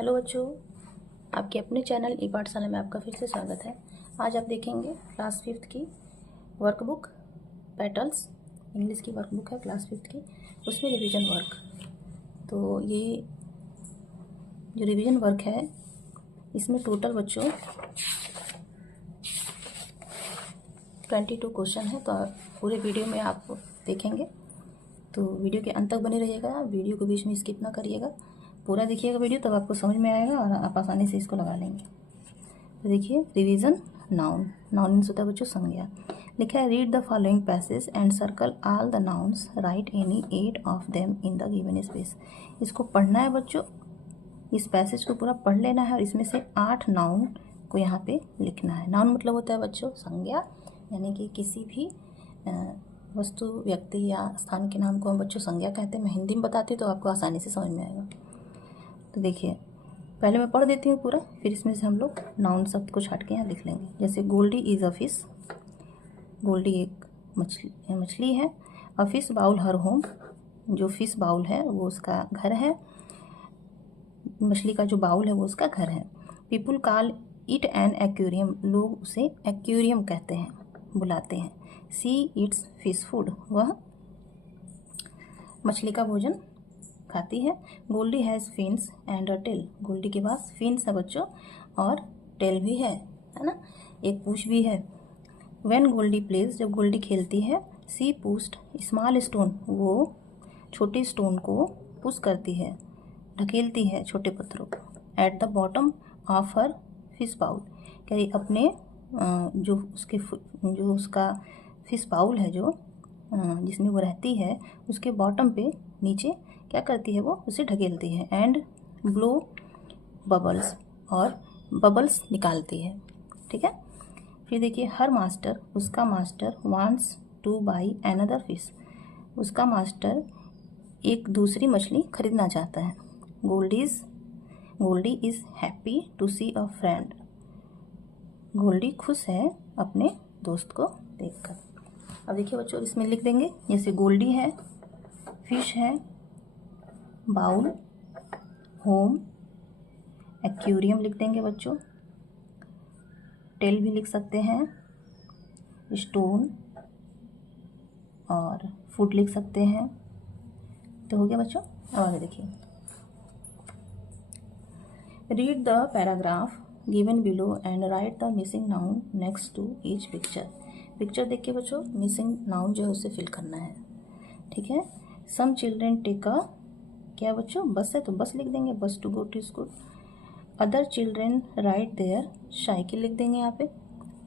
Hello बच्चों, आपके अपने चैनल ई पाठशाला में आपका फिर से स्वागत है। आज आप देखेंगे क्लास 5th की वर्कबुक पेटल्स, इंग्लिश की वर्कबुक है क्लास 5th की, उसमें रिवीजन वर्क। तो ये जो रिवीजन वर्क है इसमें टोटल बच्चों 22 क्वेश्चन है। तो पूरे वीडियो में आप देखेंगे, तो वीडियो के अंत तक बने रहिएगा। वीडियो को बीच में स्किप ना करिएगा, पूरा देखिएगा वीडियो, तब आपको समझ में आएगा और आप आसानी से इसको लगा लेंगे। तो देखिए, रिवीजन नाउन, नाउन मीन्स होता है बच्चों संज्ञा। लिखा है read the following passage and circle all the nouns, right any 8 of them in the given space. इसको पढ़ना है बच्चों, इस पैसेज को पूरा पढ़ लेना है और इसमें से 8 नाउन को यहाँ पे लिखना है। नाउन मतलब होता है बच्चों संज्ञा, यानी कि किसी भी वस्तु, व्यक्ति या स्थान के नाम को हम बच्चों संज्ञा कहते हैं। मैं हिंदी में बताती तो आपको आसानी से समझ में आएगा। तो देखिए, पहले मैं पढ़ देती हूँ पूरा, फिर इसमें से हम लोग नाउन शब्द को छाट के यहाँ लिख लेंगे। जैसे Goldie is a fish, Goldie एक मछली है। A fish bowl her home, जो फिश बाउल है वो उसका घर है, मछली का जो बाउल है वो उसका घर है। People call it an aquarium, लोग उसे एक्वेरियम कहते हैं, बुलाते हैं। सी इट्स फिश फूड, वह मछली का भोजन खाती है। Goldie has fins and a tail, Goldie के पास फिन्स है बच्चों और टेल भी है ना, एक पूंछ भी है। व्हेन गोल्डी प्लेज, जब गोल्डी खेलती है। सी पुश्ड स्मॉल स्टोन, वो छोटे स्टोन को पुश करती है, ढकेलती है छोटे पत्थरों को। At the bottom of her fish bowl, क्या अपने जो उसका फिश बाउल है, जो जिसमें वो रहती है, उसके बॉटम पे नीचे क्या करती है, वो उसे ढकेलती है। एंड ब्लो बबल्स, और बबल्स निकालती है। ठीक है। फिर देखिए, हर मास्टर, उसका master wants to buy another fish, उसका मास्टर एक दूसरी मछली खरीदना चाहता है। Goldie is happy to see a friend, Goldie खुश है अपने दोस्त को देखकर। अब देखिए बच्चों, इसमें लिख देंगे, जैसे गोल्डी है, फिश है, बाउल, होम, एक्वेरियम लिख देंगे बच्चों, टेल भी लिख सकते हैं, स्टोन और फूड लिख सकते हैं। तो हो गया बच्चों। अब आगे देखिए, read the paragraph given below and write the missing noun next to each picture. Picture देख के बच्चों मिसिंग नाउन जो है उसे फिल करना है। ठीक है। सम चिल्ड्रेन टेक अ, क्या बच्चों बस है तो बस लिख देंगे, bus to go to school. Other children ride their, cycle लिख देंगे यहाँ पे,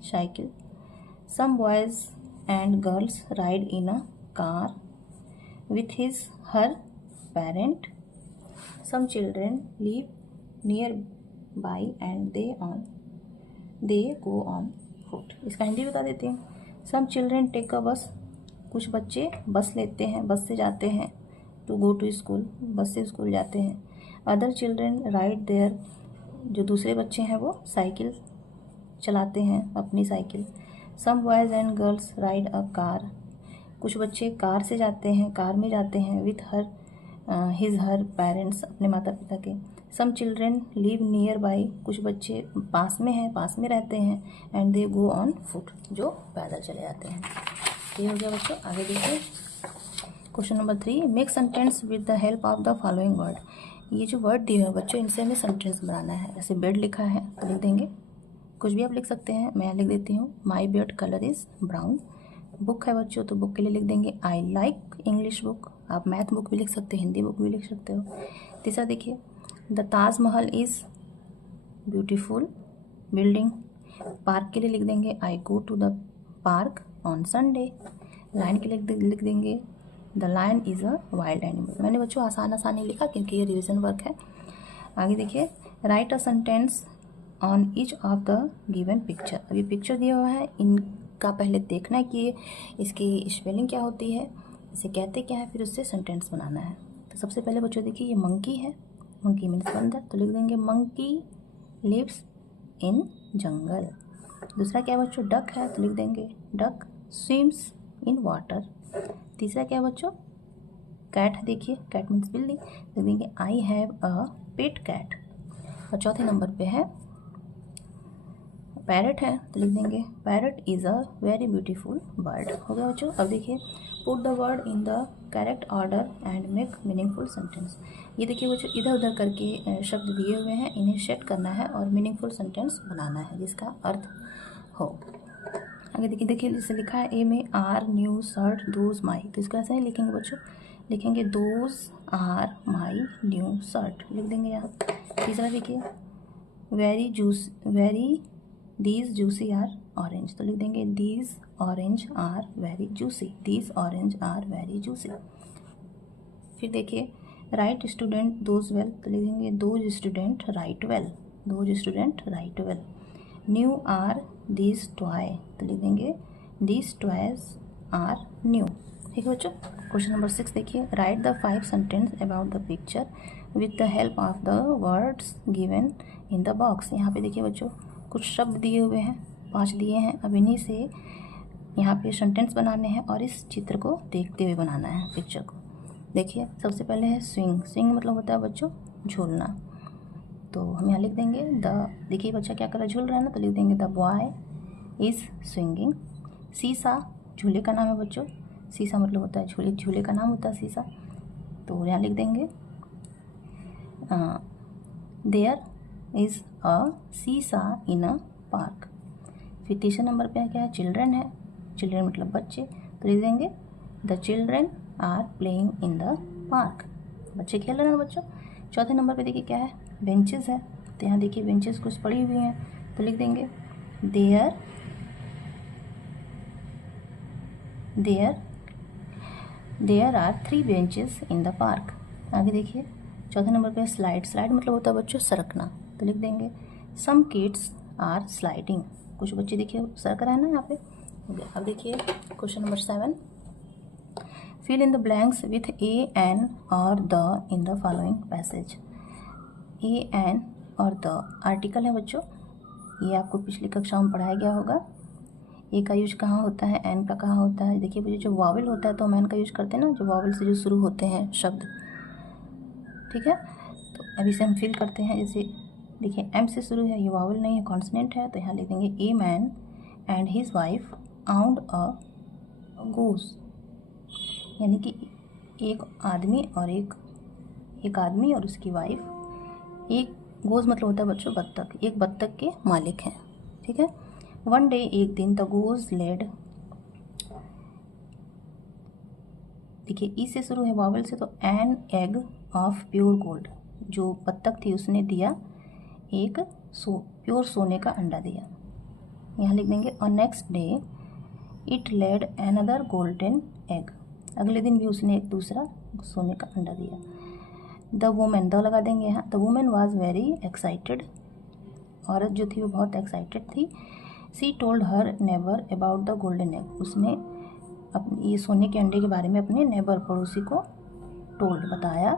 cycle. Some boys and girls ride in a car with his her parent. Some children live nearby and they go on foot. इसका हिंदी बता देती हूँ। सम children take a बस, कुछ बच्चे बस लेते हैं, बस से जाते हैं। टू गो टू स्कूल, बस से स्कूल जाते हैं। अदर चिल्ड्रेन राइड देयर, जो दूसरे बच्चे हैं वो साइकिल चलाते हैं, अपनी cycle. Some boys and girls ride a car, कुछ बच्चे कार से जाते हैं, कार में जाते हैं। विथ हिज हर पेरेंट्स, अपने माता पिता के। सम चिल्ड्रेन लिव नियर बाई, कुछ बच्चे पास में हैं, पास में रहते हैं। And they go on foot, जो पैदल चले जाते हैं। ये हो गया बच्चों। आगे देखिए, question number 3, make sentence with the help of the following word. ये जो वर्ड दिए हैं बच्चों, इनसे हमें सेंटेंस बनाना है। जैसे बेड लिखा है तो लिख देंगे, कुछ भी आप लिख सकते हैं, मैं लिख देती हूँ my bed colour is brown. Book है बच्चों, तो बुक के लिए लिख देंगे आई लाइक इंग्लिश बुक। आप मैथ बुक भी लिख सकते हैं, हिंदी बुक भी लिख सकते हो। तीसरा देखिए, the Taj Mahal is beautiful building. Park के लिए लिख देंगे I go to the park on Sunday. Lion के लिए लिख देंगे the lion is a wild animal. मैंने बच्चों आसान ही लिखा क्योंकि ये रिविजन वर्क है। आगे देखिए, write a sentence on each of the given picture. अभी पिक्चर दिया हुआ है, इनका पहले देखना है कि इसकी स्पेलिंग क्या होती है, इसे कहते क्या है, फिर उससे सेंटेंस बनाना है। तो सबसे पहले बच्चों देखिए, ये मंकी है, मंकी मीन्स बंदर, तो लिख देंगे मंकी लिव्स इन जंगल। दूसरा क्या बच्चों, डक है, तो लिख देंगे डक स्विम्स इन वाटर। तीसरा क्या बच्चों, कैट है, देखिए कैट मीन्स बिल्ली, लिख देंगे I have a pet cat. और चौथे नंबर पे है पैरट है, तो लिख देंगे parrot is a very beautiful bird. हो गया बच्चों। अब देखिए put the word in the correct order and make meaningful sentence. ये देखिए बच्चों इधर उधर करके शब्द दिए हुए हैं, इन्हें सेट करना है और मीनिंगफुल सेंटेंस बनाना है जिसका अर्थ हो। आगे देखिए जैसे लिखा है ए में are new shirt those my, तो इसको ऐसे ही लिखेंगे बच्चों, लिखेंगे those are my new shirt, लिख देंगे यहाँ। तीसरा देखिए very these juicy are orange, तो लिख देंगे these orange are very juicy, these orange are very juicy. फिर देखिए राइट स्टूडेंट दोज वेल, तो लिख देंगे those student write well, those student write well. New are these toy, तो लिख देंगे दीज टॉयज आर न्यू। ठीक है बच्चों। क्वेश्चन नंबर 6 देखिए right the 5 sentence about the picture with the help of the words given in the box. यहाँ पे देखिए बच्चों कुछ शब्द दिए हुए हैं, 5 दिए हैं। अब इन्हीं से यहाँ पे सेंटेंस बनाने हैं और इस चित्र को देखते हुए बनाना है पिक्चर को। देखिए सबसे पहले है स्विंग, स्विंग मतलब होता है बच्चों झूलना, तो हम यहाँ लिख देंगे देखिए बच्चा क्या कर रहा है, झूल रहा है ना, तो लिख देंगे द बॉय इज़ स्विंगिंग। सीसा झूले का नाम है बच्चों, सीसा मतलब होता है झूले, झूले का नाम होता है सीसा, तो यहाँ लिख देंगे देयर इज़ अ सीसा इन अ पार्क। फिर तीसरे नंबर पे क्या है, चिल्ड्रन है, चिल्ड्रन मतलब बच्चे, तो लिख देंगे the children are playing in the park, बच्चे खेल रहे हैं बच्चों। चौथे नंबर पे देखिए क्या है, बेंचेस है, तो यहाँ देखिए बेंचेस कुछ पड़ी हुई हैं, तो लिख देंगे there are 3 benches in the park. आगे देखिए चौथे नंबर पे स्लाइड, स्लाइड मतलब होता है बच्चों सरकना, तो लिख देंगे सम किड्स आर स्लाइडिंग, कुछ बच्चे देखिए सरक रहे हैं ना यहाँ पे। अब देखिए question number 7 fill in the blanks with a an और the in the following passage. A an और द आर्टिकल है बच्चों, ये आपको पिछली कक्षा में पढ़ाया गया होगा। ए का यूज कहाँ होता है, एन का कहाँ होता है। देखिए बच्चों जो वॉवेल होता है तो हम एन का यूज करते हैं ना, जो वॉवेल से जो शुरू होते हैं शब्द, ठीक है। तो अभी से हम फिल करते हैं। जैसे देखिए एम से शुरू है, ये वॉवेल नहीं है कॉन्सोनेंट है, तो यहाँ लिख देंगे a man and his wife आउंड a goose, यानी कि एक आदमी और उसकी वाइफ, एक गोज मतलब होता है बच्चों बत्तख, एक बत्तख के मालिक हैं, ठीक है। वन डे एक दिन द गोज लेड, देखिए ई से शुरू है वॉवेल से, तो an egg of pure gold, जो बत्तख थी उसने दिया एक प्योर सोने का अंडा दिया, यहाँ लिख देंगे। और next day it laid another golden egg, अगले दिन भी उसने एक दूसरा सोने का अंडा दिया। द वुमेन, द लगा देंगे यहाँ। The women was very excited, औरत जो थी वो बहुत एक्साइटेड थी। सी told her neighbour about the golden egg, उसने ये सोने के अंडे के बारे में अपने नेबर पड़ोसी को टोल्ड बताया।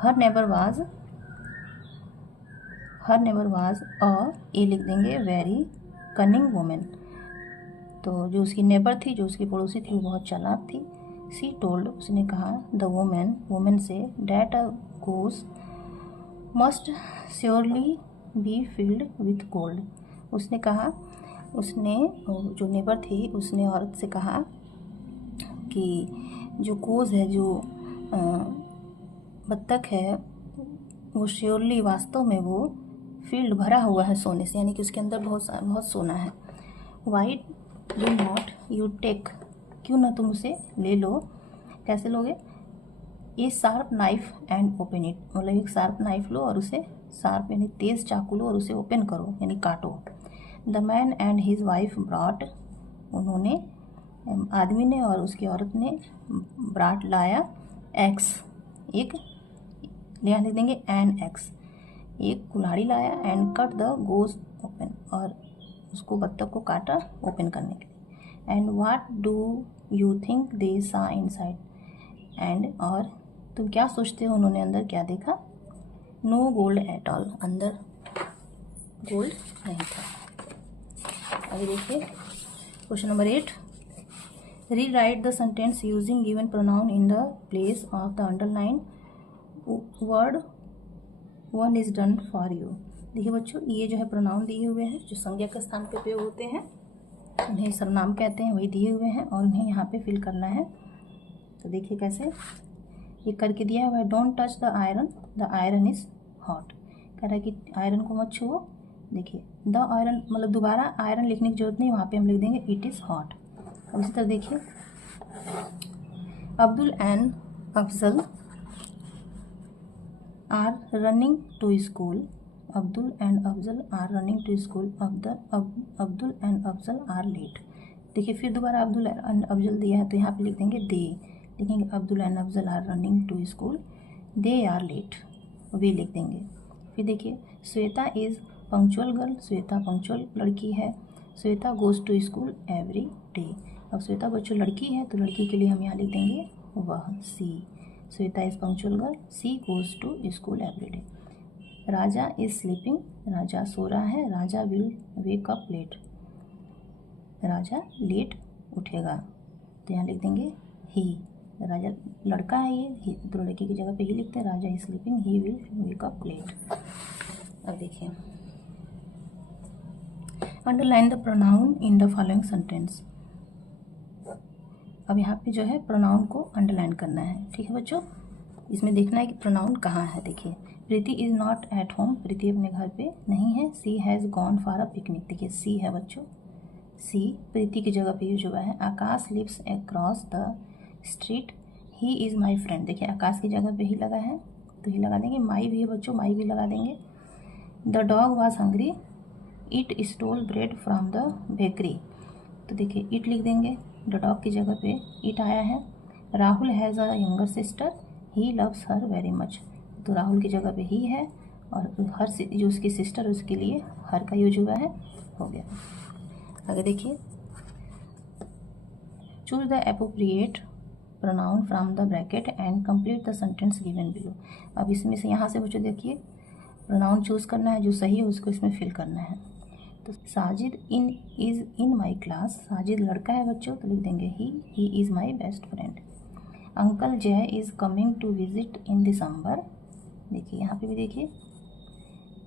हर नेबर वाज अ, ये लिख देंगे वेरी कनिंग वुमेन, तो जो उसकी नेबर थी, जो उसकी पड़ोसी थी वो बहुत चालाक थी। सी टोल्ड, उसने कहा the women say that a goes must surely be filled with gold, उसने कहा, उसने जो नेबर थी उसने औरत से कहा कि जो गोज है, जो बत्तख है, वो श्योरली वास्तव में वो फील्ड भरा हुआ है सोने से, यानी कि उसके अंदर बहुत सोना है। Why do not you take, क्यों ना तुम उसे ले लो, कैसे लोगे। A sharp knife and open it, मतलब एक शार्प नाइफ लो और उसे शार्प यानी तेज़ चाकू लो और उसे ओपन करो यानी काटो। The man and his wife brought, उन्होंने आदमी ने और उसकी औरत ने ब्राट लाया एक्स, एक यहाँ लिख देंगे एन एक्स, एक कुल्हाड़ी लाया। And cut the goes open, और उसको बत्तख को काटा ओपन करने के लिए। And what do you think they सा इनसाइड, एंड और तुम क्या सोचते हो उन्होंने अंदर क्या देखा। नो गोल्ड एट ऑल, अंदर गोल्ड नहीं था। अभी देखिए question number 8 rewrite the sentence using given pronoun in the place of the underline word one is done for you. देखिए बच्चों, ये जो है प्रोनाउन दिए हुए हैं जो संज्ञा के स्थान पे प्रयोग होते हैं, उन्हें सर्वनाम कहते हैं, वही दिए हुए हैं और उन्हें यहाँ पे फिल करना है। तो देखिए कैसे ये करके दिया हुआ है। Don't touch the iron is hot, कह रहा है कि आयरन को मत छुओ। देखिए द आयरन मतलब दोबारा आयरन लिखने की जरूरत नहीं, वहाँ पे हम लिख देंगे इट इज़ हॉट। अब इसी तरह देखिए, Abdul and Afzal are running to school. Abdul and Afzal are running to school. Abdul and Afzal are late. देखिए फिर दोबारा अब्दुल एंड अफजल दिया है तो यहाँ पे लिख देंगे दे, लिखेंगे Abdul and Afzal are running to school, they are late, वे लिख देंगे। फिर देखिए Shweta is punctual girl, Shweta punctual लड़की है। Shweta goes to school every day. अब श्वेता बच्चों लड़की है तो लड़की के लिए हम यहाँ लिख देंगे वह, she. Shweta is punctual girl, she goes to school every day. Raja is sleeping, Raja सो रहा है। Raja will wake up late, Raja late उठेगा तो यहाँ लिख देंगे ही। राजा लड़का है ये, तो लड़की की जगह पे ही लिखते हैं। Raja is sleeping, he will wake up late. अब देखिए, underline the pronoun in the following sentence. अब यहाँ पे जो है प्रोनाउन को अंडरलाइन करना है, ठीक है बच्चों। इसमें देखना है कि प्रोनाउन कहाँ है। देखिए Preeti is not at home, Preeti अपने घर पे नहीं है। She has gone for a picnic, देखिए सी है बच्चों, सी प्रीति की जगह पे यूज हुआ है। Akash lives across the street, he is my friend, देखिए आकाश की जगह पे ही लगा है तो ही लगा देंगे। माई भी है बच्चों, माई भी लगा देंगे। The dog was hungry, it stole bread from the bakery, तो देखिए इट लिख देंगे, द डॉग की जगह पे इट आया है। Rahul has a younger sister, he loves her very much, तो राहुल की जगह पे ही है और हर जो उसकी सिस्टर उसके लिए हर का यूज हुआ है, हो गया। आगे देखिए, choose the appropriate pronoun from the bracket and complete the sentence given below. अब इसमें से यहाँ से बच्चों देखिए प्रोनाउन चूज करना है, जो सही है उसको इसमें फिल करना है। तो Sajid is in my class, Sajid लड़का है बच्चों तो लिख देंगे he is my best friend. Uncle Jay is coming to visit in December, देखिए यहाँ पे भी देखिए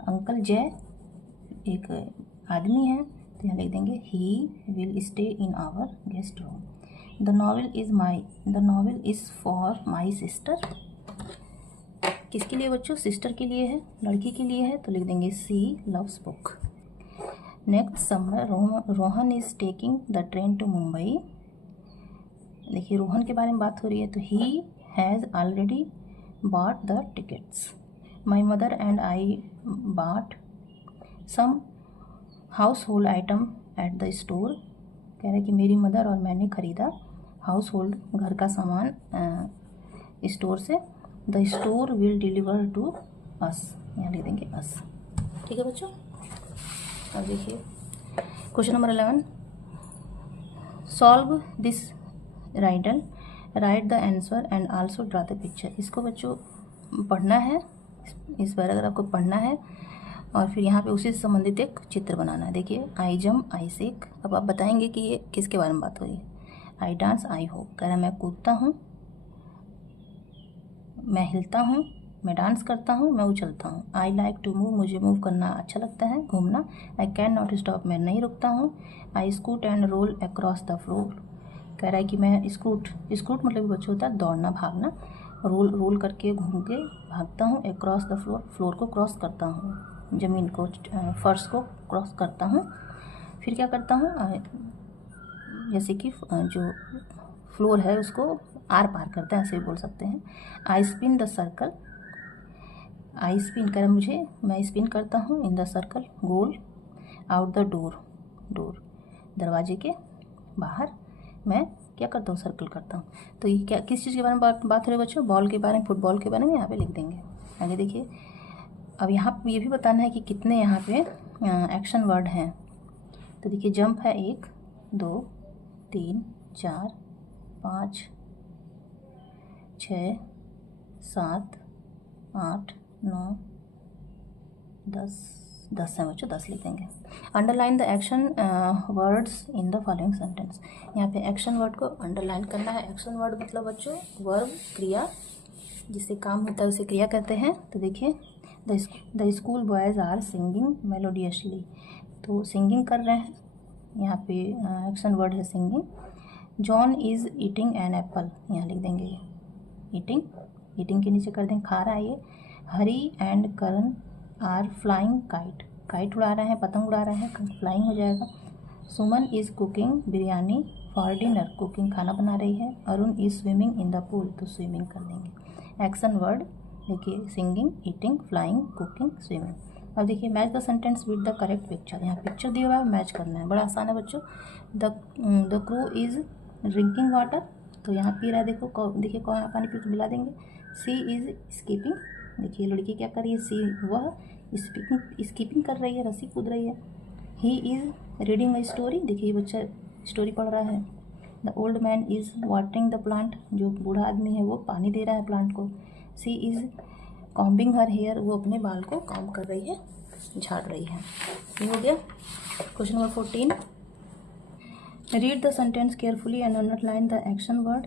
अंकल जय एक आदमी है तो यहाँ लिख देंगे he will stay in our guest room. The novel is for my sister, किसके लिए बच्चों, सिस्टर के लिए है, लड़की के लिए है तो लिख देंगे she loves book. Next summer Rohan is taking the train to Mumbai, देखिए रोहन के बारे में बात हो रही है तो he has already bought the tickets. My mother and I bought some household item at the store, कह रहे हैं कि मेरी मदर और मैंने ख़रीदा हाउस होल्ड घर का सामान स्टोर से। The store will deliver to us, यहाँ लिख देंगे अस, ठीक है बच्चों। अब देखिए question number 11, solve this riddle, write the answer and also draw the picture. इसको बच्चों पढ़ना है, इस पैराग्राफ को पढ़ना है और फिर यहाँ पे उसी से संबंधित एक चित्र बनाना है। देखिए आई जंप आई सेक, अब आप बताएंगे कि ये किसके बारे में बात हो रही है। आई डांस आई होप, कह रहा है मैं कूदता हूँ, मैं हिलता हूँ, मैं डांस करता हूँ, मैं उछलता हूँ। आई लाइक टू मूव, मुझे मूव करना अच्छा लगता है, घूमना। आई कैन नॉट स्टॉप, मैं नहीं रुकता हूँ। I scoot and roll across the floor, कह रहा है कि मैं स्कूट मतलब बच्चों होता है दौड़ना भागना, रोल करके घूम के भागता हूँ। अक्रॉस द फ्लोर को क्रॉस करता हूँ, ज़मीन को फर्श को क्रॉस करता हूँ। फिर क्या करता हूँ, जैसे कि जो फ्लोर है उसको आर पार करता है, ऐसे भी बोल सकते हैं। I spin the circle, I spin कर मुझे, मैं स्पिन करता हूँ इन द सर्कल गोल। आउट द डोर दरवाजे के बाहर मैं क्या करता हूँ, सर्कल करता हूँ। तो ये क्या किस चीज़ के बारे में बात हो रही है बच्चों, बॉल के बारे में, फुटबॉल के बारे में यहाँ पे लिख देंगे। आगे देखिए, अब यहाँ ये भी बताना है कि कितने यहाँ पे एक्शन वर्ड हैं। तो देखिए जंप है 1 2 3 4 5 6 7 8 9 10 है बच्चों, 10 लिख देंगे। Underline the action words in the following sentence, यहाँ पे एक्शन वर्ड को अंडरलाइन करना है। एक्शन वर्ड मतलब बच्चों वर्ब, क्रिया, जिससे काम होता है उसे क्रिया कहते हैं। तो देखिए the school boys are singing melodiously. तो सिंगिंग कर रहे हैं, यहाँ पे एक्शन वर्ड है singing. John is eating an apple, यहाँ लिख देंगे ईटिंग, ईटिंग के नीचे कर देंगे खा रहा है ये। Hari and Karan are flying kite, kite उड़ा रहे हैं, पतंग उड़ा रहे हैं, फ्लाइंग हो जाएगा। Suman is cooking biryani for dinner, cooking खाना बना रही है। Arun is swimming in the pool, तो स्विमिंग कर देंगे। एक्शन वर्ड देखिए singing, eating, flying, cooking, swimming. अब देखिए match the sentence with the correct picture, यहाँ पिक्चर दिया हुआ है, मैच करना है, बड़ा आसान है बच्चों। The crew is drinking water, तो यहाँ पी रहा है, देखो देखिए कौन पानी पी के मिला देंगे। सी इज़ स्कीपिंग, देखिए लड़की क्या कर रही है, सी वह स्कीपिंग कर रही है, रस्सी कूद रही है। He is reading a story, देखिए बच्चा स्टोरी पढ़ रहा है। The old man is watering the plant, जो बूढ़ा आदमी है वो पानी दे रहा है प्लांट को। सी इज़ कॉम्बिंग हर हेयर, वो अपने बाल को कॉम्ब कर रही है, झाड़ रही है। ये हो गया। Question number 14, read the sentence carefully and underline the action word,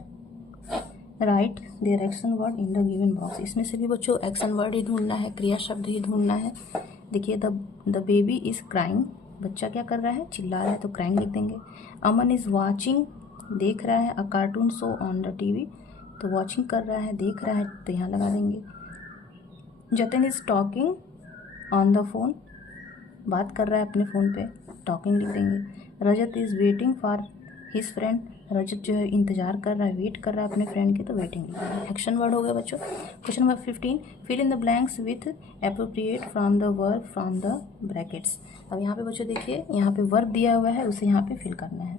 right their action word in the given box. इसमें से भी बच्चों एक्शन वर्ड ही ढूंढना है, क्रिया शब्द ही ढूंढना है। देखिए द बेबी इज़ क्राइंग, बच्चा क्या कर रहा है, चिल्ला रहा है, तो क्राइंग लिख देंगे। अमन इज़ वॉचिंग, देख रहा है, a cartoon show on the TV, तो वॉचिंग कर रहा है, देख रहा है, तो यहाँ लगा देंगे। Jatin is talking on the phone, बात कर रहा है अपने फ़ोन पे, टॉकिंग लिख देंगे। Rajat is waiting for his friend, Rajat जो है इंतज़ार कर रहा है, वेट कर रहा है अपने फ्रेंड की, तो वेटिंग लिख देंगे। एक्शन वर्ड हो गया बच्चों। Question number 15, fill in the blanks with appropriate from the verb from the brackets. अब यहाँ पे बच्चों देखिए, यहाँ पे वर्ब दिया हुआ है, उसे यहाँ पे फिल करना है।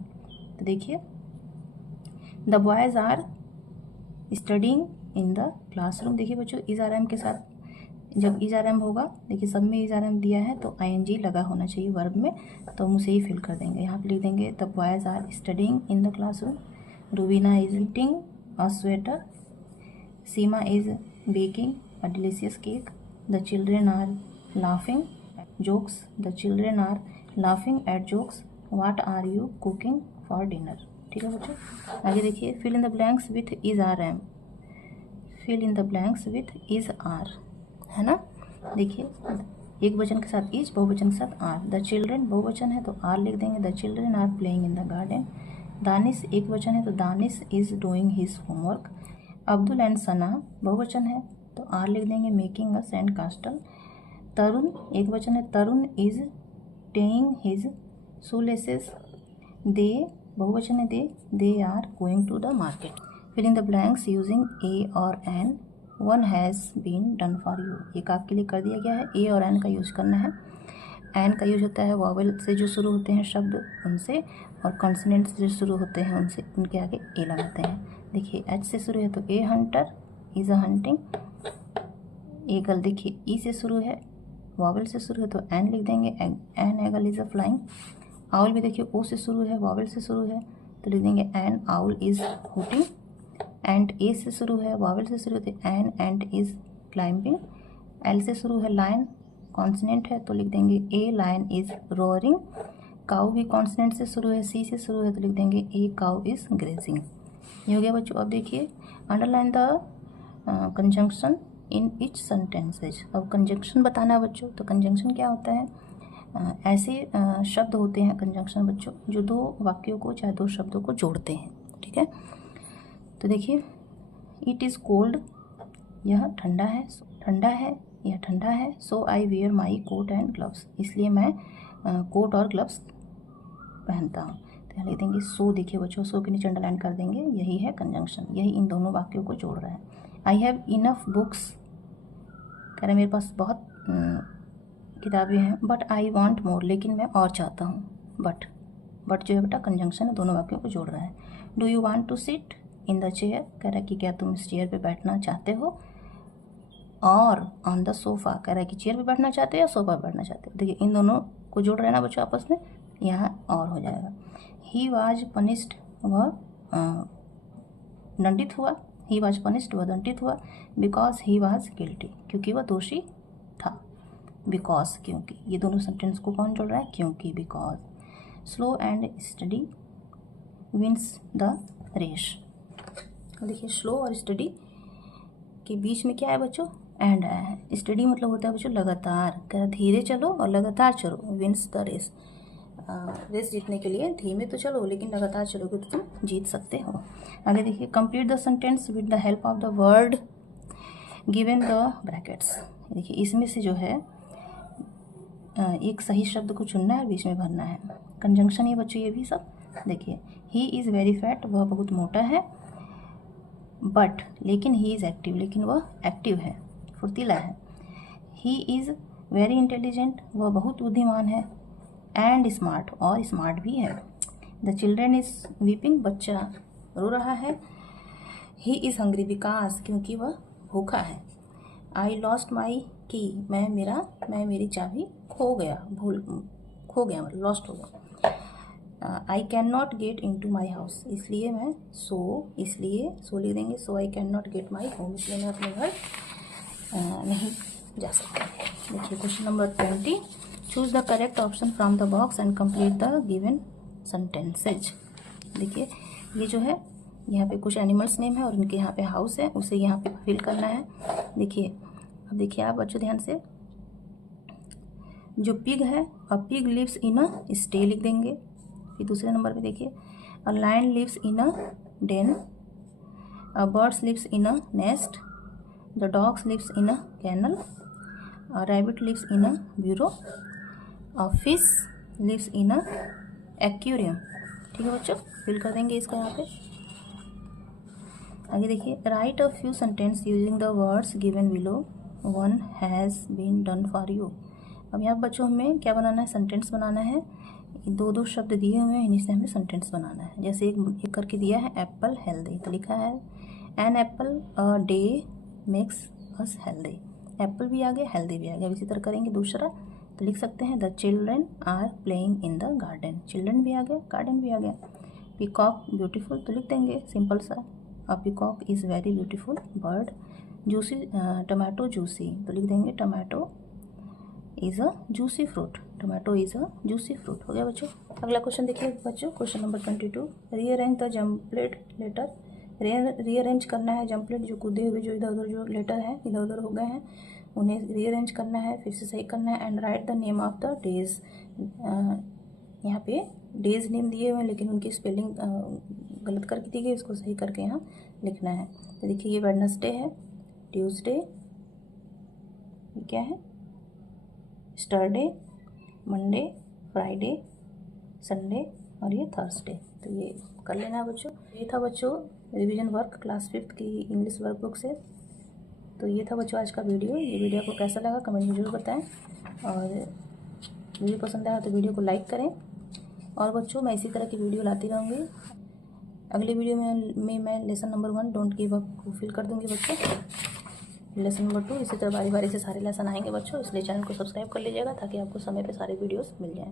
तो देखिए the boys are studying in the classroom, देखिए बच्चों इज आर एम के साथ जब इज आर एम होगा, देखिए सब में इज आर एम दिया है, तो ING लगा होना चाहिए वर्ब में, तो हम उसे ही फिल कर देंगे। यहाँ पे लिख देंगे the boys are studying in the classroom, Rubina is eating a sweater, Seema is baking a delicious cake, the children are laughing jokes, the children are laughing at jokes, what are you cooking for dinner. ठीक है बच्चों, आगे देखिए fill in the blanks with is are am, fill in the blanks with is are, है ना। देखिए एक वचन के साथ इज, बहुवचन के साथ आर। द चिल्ड्रेन बहुवचन है तो आर लिख देंगे, the children are playing in the garden. Danish एक वचन है तो Danish is doing his homework. Abdul and Sana बहुवचन है तो आर लिख देंगे, मेकिंग अ सैंड कास्टल। तरुण एक वचन है, Tarun is tying his shoelaces. They बहुवचन है, they are going to the market. Fill in the blanks using a or an, one has been done for you, एक आपके लिए कर दिया गया है। ए और एन का यूज करना है। एन का यूज होता है वॉवेल से जो शुरू होते हैं शब्द उनसे, और कॉन्सोनेंट से जो शुरू होते हैं उनसे, उनके आगे ए लगाते हैं। देखिए एच से शुरू है तो ए Hunter is a hunting. Eagle देखिए ई से शुरू है, वॉवेल से शुरू है तो एन लिख देंगे, an eagle is a flying. Owl भी देखिए ओ से शुरू है, वॉवेल से शुरू है तो लिख देंगे an owl is hooting. Ant A से शुरू है, वावल से शुरू होती है, an ant is climbing. L से शुरू है, लाइन कॉन्सोनेंट है तो लिख देंगे a lion is roaring. Cow भी कॉन्सोनेंट से शुरू है, सी से शुरू है तो लिख देंगे ए काउ इज ग्रेजिंग। ये हो गया बच्चों। अब देखिए underline the conjunction in each sentences. अब कंजंक्शन बताना है बच्चों, तो कंजंक्शन क्या होता है, ऐसे शब्द होते हैं कंजंक्शन बच्चों जो दो वाक्यों को चाहे दो शब्दों को जोड़ते हैं। ठीक है, तो देखिए इट इज़ कोल्ड, यह ठंडा है, ठंडा है, यह ठंडा है। So I wear my coat and gloves, इसलिए मैं कोट और ग्लव्स पहनता हूँ। तो यहाँ लिख देंगे सो, देखिए बच्चों सो के नीचे अंडरलाइन कर देंगे, यही है कंजंक्शन, यही इन दोनों वाक्यों को जोड़ रहा है। आई हैव इनफ बुक्स, कह रहे मेरे पास बहुत किताबें हैं। बट आई वॉन्ट मोर, लेकिन मैं और चाहता हूँ। बट जो है बेटा कंजंक्शन है, दोनों वाक्यों को जोड़ रहा है। Do you want to sit in the chair, कह रहा है कि क्या तुम इस चेयर पे बैठना चाहते हो। और ऑन द सोफ़ा, कह रहा है कि चेयर पे बैठना चाहते हो या सोफा पे बैठना चाहते हो। देखिए इन दोनों को जोड़ रहे हैं ना बच्चों आपस में, यहाँ और हो जाएगा। ही वाज पनिश्ड, वह दंडित हुआ। ही वाज पनिश्ड, वह दंडित हुआ। बिकॉज ही वाज गिल्टी, क्योंकि वह दोषी था। बिकॉज क्योंकि, ये दोनों सेंटेंस को कौन जोड़ रहा है, क्योंकि because. Slow and steady wins the race. देखिए स्लो और स्टडी के बीच में क्या है बच्चों, एंड स्टडी मतलब होता है बच्चों लगातार, कह धीरे चलो और लगातार चलो, विंस द रेस। रेस जीतने के लिए धीमे तो चलो लेकिन लगातार चलोगे तो तुम जीत सकते हो। आगे देखिए, complete the sentence with the help of the word given the brackets. देखिए इसमें से जो है एक सही शब्द को चुनना है, बीच में भरना है। कंजंक्शन ये बच्चों, ये भी सब देखिए। ही इज़ वेरी फैट, वह बहुत मोटा है। बट लेकिन ही इज़ एक्टिव, लेकिन वह एक्टिव है, फुर्तीला है। ही इज़ वेरी इंटेलिजेंट, वह बहुत बुद्धिमान है। एंड स्मार्ट, और स्मार्ट भी है। द चिल्ड्रेन इज़ वीपिंग, बच्चा रो रहा है। ही इज़ हंग्री, विकास, क्योंकि वह भूखा है। आई लॉस्ट माई की, मैं मेरी चाबी खो गया मतलब लॉस्ट हो गया। I can not get in to my house, इसलिए सो लिख देंगे। So I can not get my home, इसलिए मैं अपने घर नहीं जा सकता। देखिए question number 20, choose the correct option from the box and complete the given sentences. देखिए ये जो है यहाँ पे कुछ एनिमल्स नेम है और उनके यहाँ पे हाउस है, उसे यहाँ पे फिल करना है। देखिए अब देखिए आप बच्चों ध्यान से, जो पिग है, a pig lives in a sty लिख देंगे। फिर दूसरे नंबर पे देखिए, a lion lives in a den, a birds lives in a nest, the dogs lives in a kennel, a rabbit lives in a burrow, a fish lives in a aquarium. ठीक है बच्चों, फिल कर देंगे इसको यहाँ पे। आगे देखिए, write a few sentence using the words given below, one has been done for you. अब यहाँ बच्चों हमें क्या बनाना है, सेंटेंस बनाना है। दो शब्द दिए हुए हैं, इन्हीं से हमें सेंटेंस बनाना है। जैसे एक करके दिया है, एप्पल हेल्दी, तो लिखा है an apple a day makes us healthy. Apple भी आ गया, हेल्दी भी आ गया। इसी तरह करेंगे दूसरा, तो लिख सकते हैं the children are playing in the garden, children भी आ गया, गार्डन भी आ गया। पीकॉक ब्यूटीफुल, तो लिख देंगे सिंपल सा, a peacock is very beautiful bird. Juicy, tomato juicy, तो लिख देंगे tomato is a juicy fruit, tomato is a juicy fruit. हो गया बच्चों। अगला क्वेश्चन देखिए बच्चों, question number 22, rearrange the jumbled letter. Rearrange करना है जम्पलेट, जो कूदे हुए जो इधर उधर जो लेटर है इधर उधर हो गए हैं, उन्हें रीअरेंज करना है, फिर से सही करना है। And write the name of the days. यहाँ पे डेज नेम दिए हुए हैं लेकिन उनकी स्पेलिंग गलत करके दी गई, उसको सही करके यहाँ लिखना है। तो देखिए ये वेडनेसडे है, ट्यूसडे, ये क्या है, सैटरडे, मंडे, फ्राइडे, संडे और ये थर्सडे। तो ये कर लेना है बच्चों। ये था बच्चों रिवीजन वर्क क्लास 5 की इंग्लिश वर्कबुक से। तो ये था बच्चों आज का वीडियो। ये वीडियो आपको कैसा लगा कमेंट में जरूर बताएं, और वीडियो पसंद आया तो वीडियो को लाइक करें। और बच्चों मैं इसी तरह की वीडियो लाती रहूँगी। अगले वीडियो में मैं lesson number 1 don't give up को फिल कर दूँगी बच्चों। लेसन नंबर 2 इसी तरह बारी बारी से सारे लेसन आएंगे बच्चों, इसलिए चैनल को सब्सक्राइब कर लीजिएगा ताकि आपको समय पे सारे वीडियोस मिल जाएं।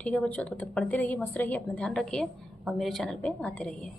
ठीक है बच्चों, तो तब पढ़ते रहिए, मस्त रहिए, अपना ध्यान रखिए और मेरे चैनल पे आते रहिए।